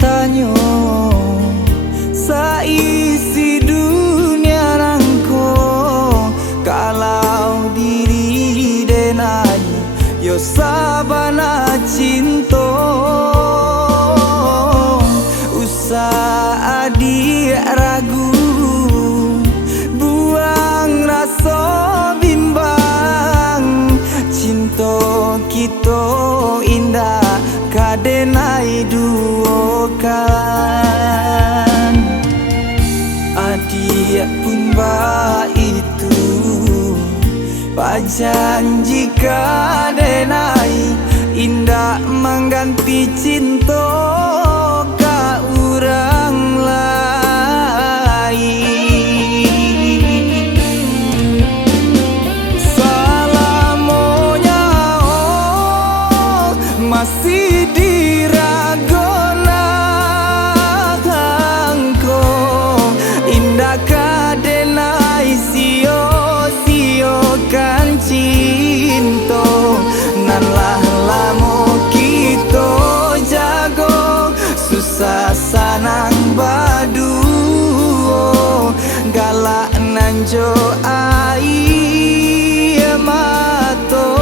tanyo saisi dunia rangko kalau diri denai yo sabana cinto usah adi ragu buang rasa bimbang cinta kita indah kadenai duokan adik pun itu pajanji kadenai indah mengganti cinta ka urang lain. Salamonya oh masih diragona angko indah kadenai sio kan cinta nan lah lamo kita jago susah sanang badu galak nanjo ai mato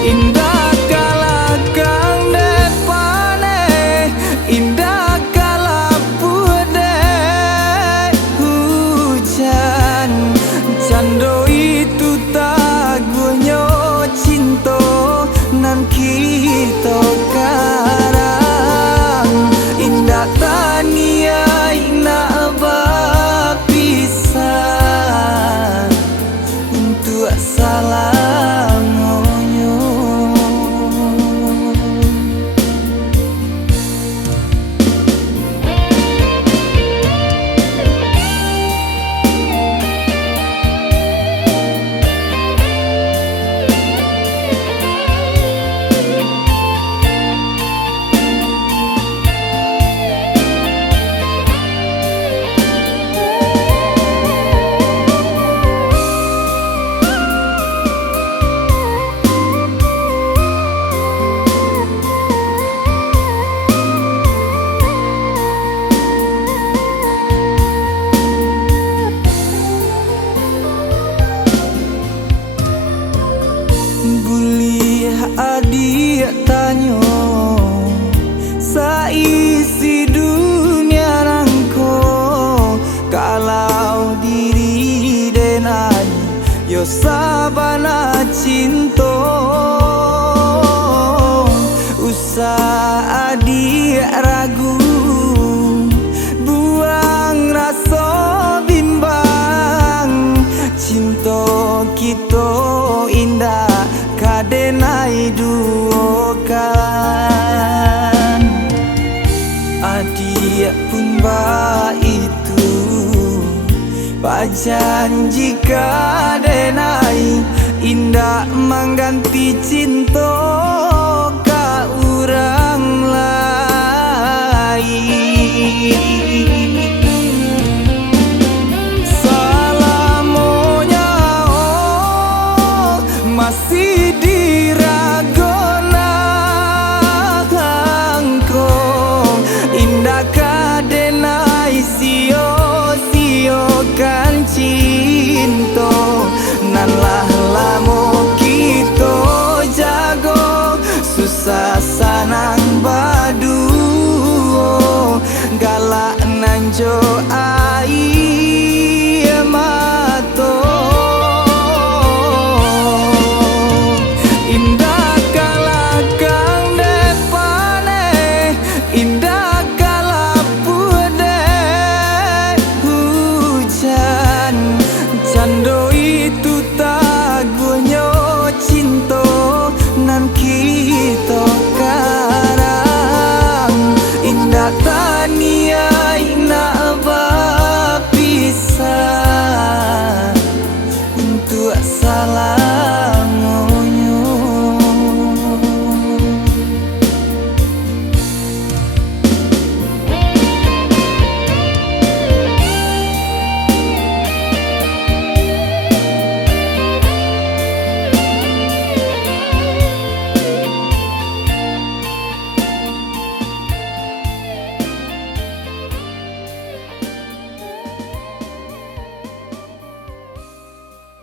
indah kalakang depane indah kalapude hujan cando itu tagunya cinta nan kita karang indah tania ina bapisah untuk salamonyo. Adik tanyo saisi dunia rangko kalau diri denai yo sabana cinta usah adik ragu buang rasa bimbang cinta kita indah kadenai duokan adik pun itu pajanji kadenai indah mengganti cinta ka urang lain. Salamonya oh masih diragona angko indah kadenai sio kan cinta nan lah lamo kita jago susah sanang badu galak nanjo